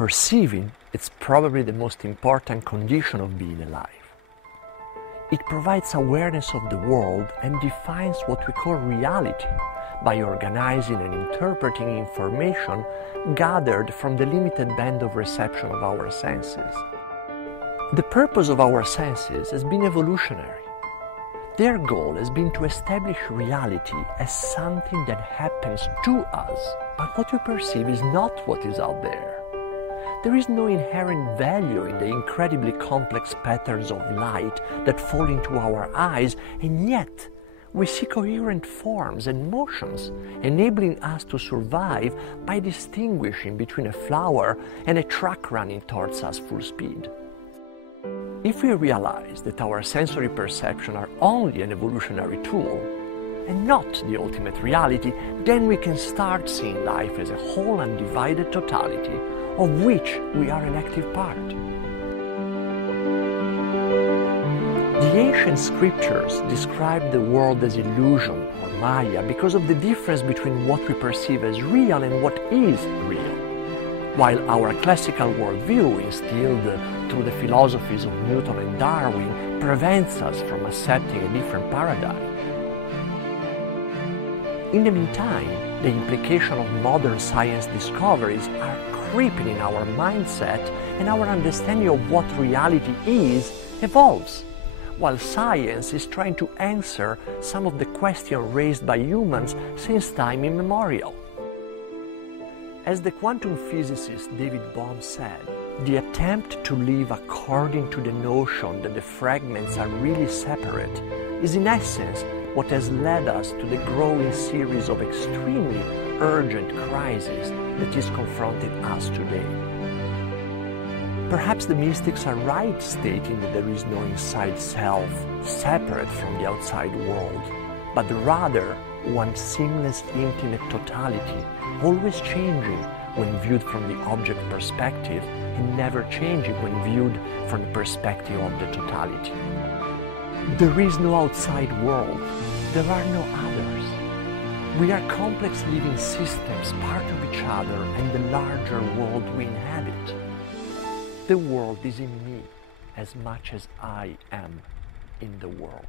Perceiving is probably the most important condition of being alive. It provides awareness of the world and defines what we call reality by organizing and interpreting information gathered from the limited band of reception of our senses. The purpose of our senses has been evolutionary. Their goal has been to establish reality as something that happens to us, but what we perceive is not what is out there. There is no inherent value in the incredibly complex patterns of light that fall into our eyes, and yet we see coherent forms and motions, enabling us to survive by distinguishing between a flower and a truck running towards us full speed. If we realize that our sensory perception are only an evolutionary tool and not the ultimate reality, then we can start seeing life as a whole undivided totality of which we are an active part. The ancient scriptures describe the world as illusion or Maya because of the difference between what we perceive as real and what is real. While our classical worldview, instilled through the philosophies of Newton and Darwin, prevents us from accepting a different paradigm. In the meantime, the implication of modern science discoveries are creeping in our mindset, and our understanding of what reality is evolves, while science is trying to answer some of the questions raised by humans since time immemorial. As the quantum physicist David Bohm said, the attempt to live according to the notion that the fragments are really separate is in essence what has led us to the growing series of extremely urgent crises that is confronting us today. Perhaps the mystics are right stating that there is no inside self separate from the outside world, but rather one seamless intimate totality, always changing when viewed from the object perspective and never changing when viewed from the perspective of the totality. There is no outside world, there are no others. We are complex living systems, part of each other and the larger world we inhabit. The world is in me as much as I am in the world.